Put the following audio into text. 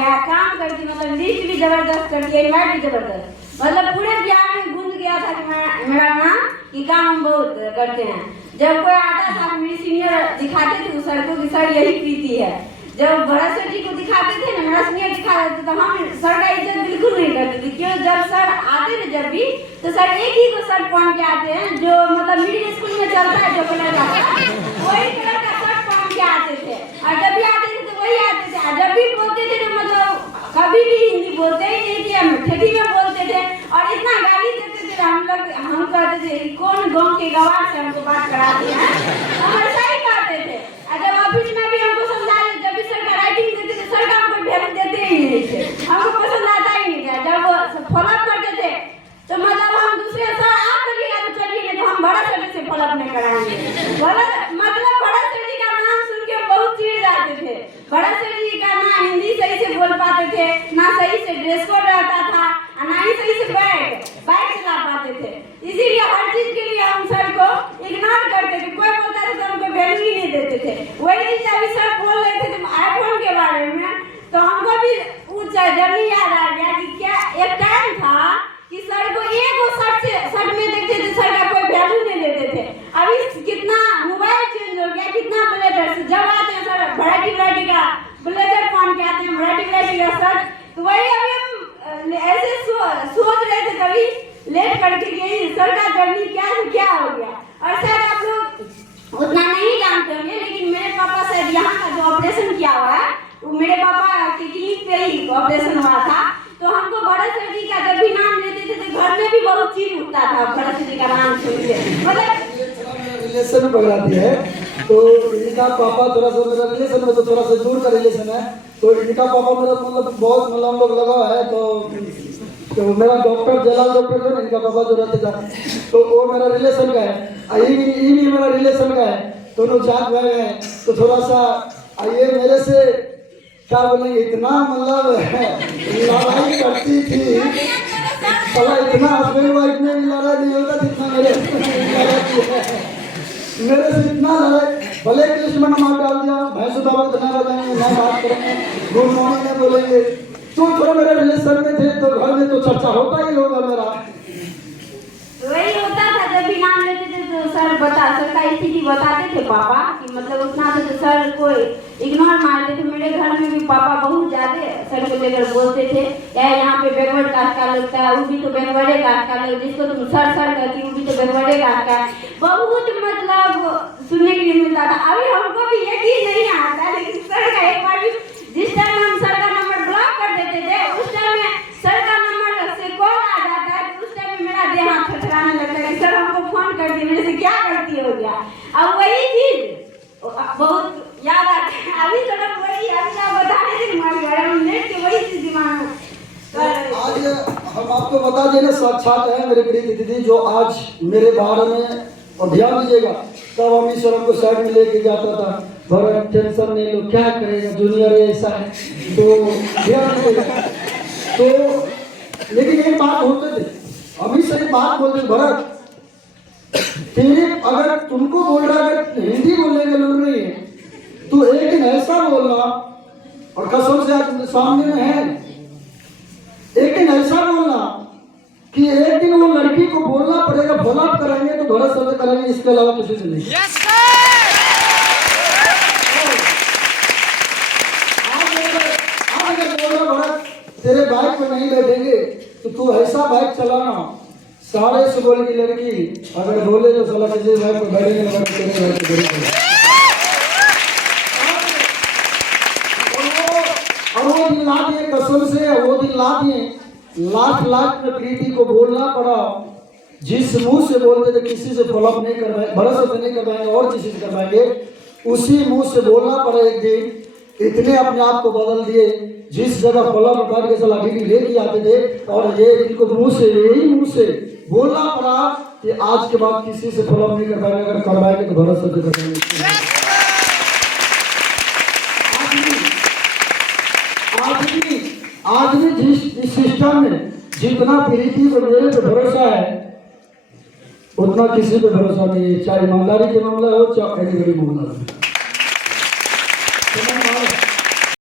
गया, काम करती मतलब लिस्ट भी जबरदस्त करती है, इन्वाइट भी जबरदस्त, मतलब पूरे बिहार में गूंज गया था कि मेरा नाम कि काम हम बहुत करते हैं। जब कोई आता था मेरी सीनियर दिखाते थे उस सर को कि सर यही प्रीति है। जब भरत सर जी को दिखाते थे ना, मेरा सीनियर दिखा देते तो हम सर का इज्जत बिल्कुल नहीं करते थे, क्यों जब सर आते थे जब भी तो सर एक ही को शर्ट पहन के आते हैं जो मतलब मिडिल स्कूल में चलता है जो कलर का वही कलर का शर्ट पहन के आते थे, और जब भी आते थे तो वही आते थे। जब भी बोलते थे तो मतलब कभी भी हिंदी बोलते ही नहीं थे, हम ठेठी में बोलते थे और इतना गाली देते थे हम कहते थे कौन गाँव के गवार से हमको बात कराते हैं, हम ऐसा ही कहते थे। जब ऑफिस में भी हमको समझा जब भी सर का राइटिंग देते थे सर का हमको वैल्यू देते ही नहीं थे, हमको पसंद आता ही नहीं था। जब वो फॉलोअप करते थे तो मतलब हम दूसरे सर आप करिएगा तो चलिए, नहीं तो हम बड़ा सर से फॉलोअप नहीं कराएंगे। मतलब बड़ा सर जी का नाम सुन के बहुत चिढ़ जाते थे। बड़ा सर जी का ना हिंदी सही से बोल पाते थे, ना सही से ड्रेस कोड रहता था, ना ही सही से बाइक चला पाते थे। इसीलिए हर चीज के लिए हम सर को इग्नोर करते थे, कोई बोलता था तो हमको वैल्यू ही नहीं देते थे। वही चीज अभी सर बोल रहे थे आईफोन के बारे में तो हमको भी जर्नी याद आ गया कि क्या एक टाइम था कि सर को एक शर्ट में देखते थे सर का कोई वैल्यू नहीं देते थे। अभी कितना मोबाइल चेंज हो गया, कितना ब्लेजर जब आते हैं सर वैरायटी का ब्लेजर पहन के आते हैं, वैरायटी का शर्ट। तो वही अभी हम ऐसे सोच रहे थे कभी लेट करके कि सर का जर्नी क्या हो गया। और शायद आप लोग उतना नहीं जानते होंगे, लेकिन मेरे पापा शायद यहाँ का जो ऑपरेशन किया हुआ है वो मेरे पापा के क्लिनिक पे ही ऑपरेशन हुआ था। तो हमको भरत सर जी का जब भी नाम लेते थे तो घर में भी बहुत चीज उठता था भरत सर जी का नाम सुन के, मतलब रिलेशन में पकड़ाती है। तो इनका पापा थोड़ा सा मेरा रिलेशन में तो थोड़ा सा दूर का रिलेशन है। तो इनका पापा मेरा मतलब बहुत मतलब हम लोग लगा है। तो मेरा डॉक्टर जलाल डॉक्टर जो इनका पापा जो रहते था तो वो मेरा रिलेशन का है, ये भी मेरा रिलेशन का है, दोनों जात भाई हैं। तो थोड़ा सा ये मेरे से क्या बोलेंगे इतना मतलब लड़ाई करती थी, इतना हस्बैंड वाइफ में भी लड़ाई नहीं होता जितना मेरे से इतना लड़ाई। भले इंग्लिश में नमाज डाल दिया, भैंस दावत ना बताएंगे, ना बात करेंगे, गुड मॉर्निंग नहीं बोलेंगे। तो थोड़ा मेरे रिलेशन में थे तो घर में तो चर्चा होता ही होगा मेरा। वही होता था जब भी नाम लेते थे तो सर का स्थिति बताते थे पापा कि मतलब उतना तो सर को इग्नोर मारते थे। मेरे घर में भी पापा बहुत ज्यादा सर को लेकर बोलते थे, या यहाँ पे बैकवर्ड कास्ट का लोग था, वो भी तो बैकवर्डे कास्ट का लोग, जिसको तुम सर कहती वो भी तो बैकवर्डे कास्ट का। बहुत मतलब सुनने के लिए मिलता था। अभी हमको भी यकीन नहीं आता, लेकिन सर का एक बार भी जिस टाइम हम सर का नंबर ब्लॉक कर देते थे उस टाइम में सर का नंबर से कॉल आ जाता है तो उस टाइम में मेरा देह हाथ थरथराने लगता है, सर हमको फोन कर दिए, मेरे से क्या गलती हो गया। अब वही चीज बहुत याद आता है। अभी तो वही अभी आप बताने थे नेट के वही चीज दिमाग में। आज हम आपको बता देना साक्षात है मेरे प्रिय दीदी जो आज मेरे बारे में, और ध्यान दीजिएगा तब हम ईश्वर को साइड में लेके जाता था, भरत टेंशन नहीं लो, क्या करेगा जूनियर ऐसा है, तो ध्यान दीजिएगा। तो लेकिन एक बात होते थे, अभी से एक बात बोलते भरत तेरे अगर तुमको बोल रहा है हिंदी बोलने के लोग नहीं है तो एक दिन ऐसा बोलना, और कसम से आज सामने में है, एक दिन ऐसा बोलना कि एक दिन वो लड़की को बोलना पड़ेगा फॉलोअप कराएंगे तो भरत सर करेंगे, इसके अलावा किसी से नहीं। आज अगर बोला भरत तेरे बाइक पे नहीं बैठेंगे तो तू ऐसा बाइक चलाना, सारे से बोल की लड़की अगर बोले तो साला किसी बाइक पे बैठेंगे ना तेरे बाइक पे बैठेंगे। और वो दिन ला दिए कसम से, वो दिन ला दिए लाख में प्रीति को बोलना पड़ा। जिस मुंह से बोलते थे किसी से फॉलोअप नहीं करवाएंगे, भरोसा से नहीं करवाएंगे और किसी से करवाएंगे, उसी मुंह से बोलना पड़ा। एक दिन इतने अपने आप को बदल दिए, जिस जगह फॉलोअप उठा के सलाह लेके आते थे और ये इनको मुंह से यही मुंह से बोलना पड़ा कि आज के बाद किसी से फॉलोअप नहीं करवाएंगे, अगर करवाएंगे तो भरोसा से करवाएंगे। आज भी जिस सिस्टम में जितना प्रीति को मेरे पे भरोसा है उतना किसी पे भरोसा नहीं है, चाहे ईमानदारी के मामला हो चाहे बड़ी मामला हो।